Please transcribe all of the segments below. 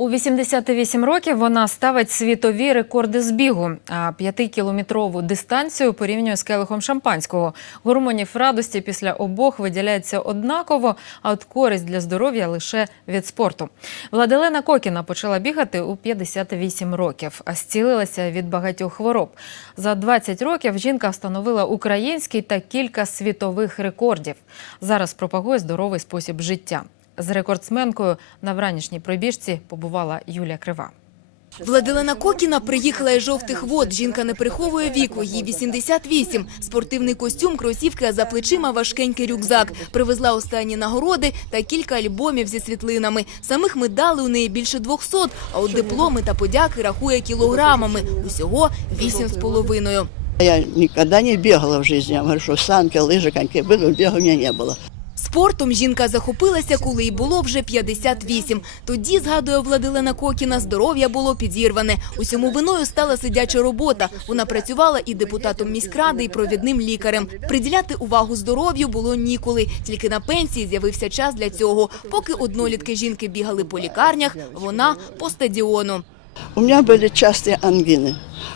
У 88 років вона ставить світові рекорди збігу, а п'ятикілометрову дистанцію порівнює з келихом шампанського. Гормонів радості після обох виділяється однаково, а от користь для здоров'я лише від спорту. Владилена Кокіна почала бігати у 58 років, а зцілилася від багатьох хвороб. За 20 років жінка встановила український та кілька світових рекордів. Зараз пропагує здоровий спосіб життя. З рекордсменкою на вранішній пробіжці побувала Юлія Крива. Владилена Кокіна приїхала із жовтих вод. Жінка не приховує віку, їй 88. Спортивний костюм, кросівки, а за плечима важкенький рюкзак. Привезла останні нагороди та кілька альбомів зі світлинами. Самих медалей у неї більше 200, а от дипломи та подяки рахує кілограмами. Усього 8,5. Я никогда не бегала в жизни. Я говорю, что санки, лыжи, коньки были, бега у меня не было. Спортом жінка захопилася, коли їй було вже 58. Тоді, згадує Владилена Кокіна, здоров'я було підірване. Усьому виною стала сидяча робота. Вона працювала і депутатом міськради, і провідним лікарем. Приділяти увагу здоров'ю було ніколи. Тільки на пенсії з'явився час для цього. Поки однолітки жінки бігали по лікарнях, вона по стадіону. У меня были частые ангины.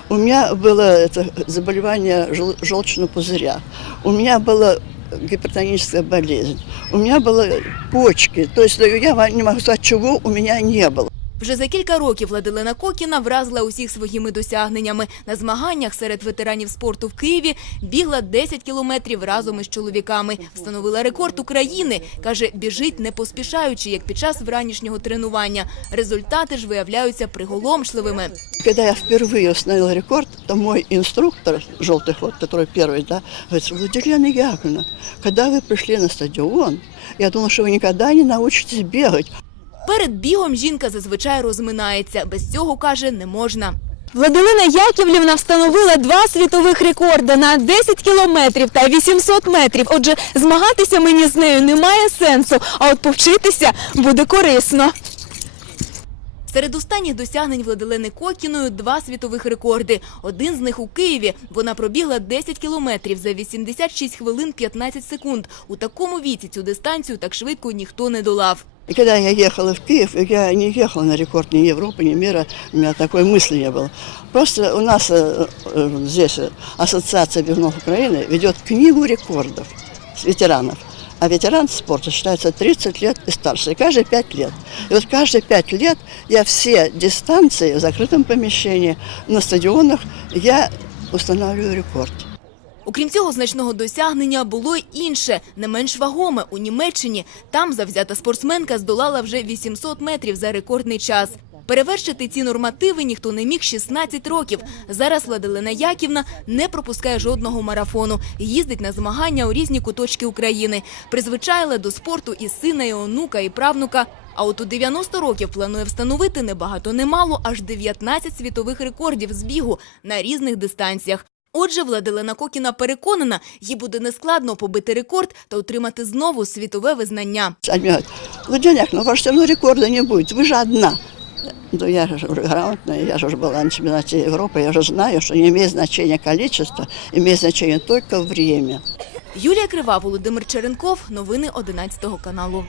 У меня было это, заболевание жел- желчного пузыря. У меня была гипертоническая болезнь. У меня были почки. То есть я вам не могу сказать, чего у меня не было. Вже за кілька років Владилена Кокіна вразила усіх своїми досягненнями. На змаганнях серед ветеранів спорту в Києві бігла 10 кілометрів разом із чоловіками. Встановила рекорд України. Каже, біжить не поспішаючи, як під час вранішнього тренування. Результати ж виявляються приголомшливими. Когда я впервые установила рекорд, то мой инструктор, желтый ход, который первый, да, говорит, Владилена Яковлевна, когда вы пришли на стадион, я думала, что вы никогда не научитесь бегать. Перед бігом жінка зазвичай розминається. Без цього каже, не можна. Владилена Яківлівна встановила два світових рекорди на 10 кілометрів та 800 метрів. Отже, змагатися мені з нею немає сенсу, а от повчитися буде корисно. Серед останніх досягнень Владилени Кокіною два світових рекорди. Один з них у Києві. Вона пробігла 10 кілометрів за 86 хвилин 15 секунд. У такому віці цю дистанцію так швидко ніхто не долав. И когда я ехала в Киев, я не ехала на рекорд ни Европы, ни мира, у меня такой мысли не было. Просто у нас э, э, здесь э, Ассоциация бегунов Украины ведет книгу рекордов с ветеранов. А ветеран спорта считается 30 лет и старше, и каждые 5 лет. И вот каждые 5 лет я все дистанции в закрытом помещении, на стадионах, я устанавливаю рекорд. Окрім цього значного досягнення було й інше, не менш вагоме у Німеччині. Там завзята спортсменка здолала вже 800 метрів за рекордний час. Перевершити ці нормативи ніхто не міг 16 років. Зараз Владилена Яківна не пропускає жодного марафону. Їздить на змагання у різні куточки України. Призвичайла до спорту і сина, і онука, і правнука. А от у 90 років планує встановити небагато немало аж 19 світових рекордів з бігу на різних дистанціях. Отже, Владилена Кокіна переконана, їй буде нескладно побити рекорд та отримати знову світове визнання. Они говорят, Владимир Яковлевна, у вас все равно рекорда не будет, вы же одна. Ну, я же уже грамотная, я же уже была на чемпионате Европы, я же знаю, что не имеет значения количество, имеет значение только время. Юлія Крива, Володимир Черенков. Новини 11 каналу.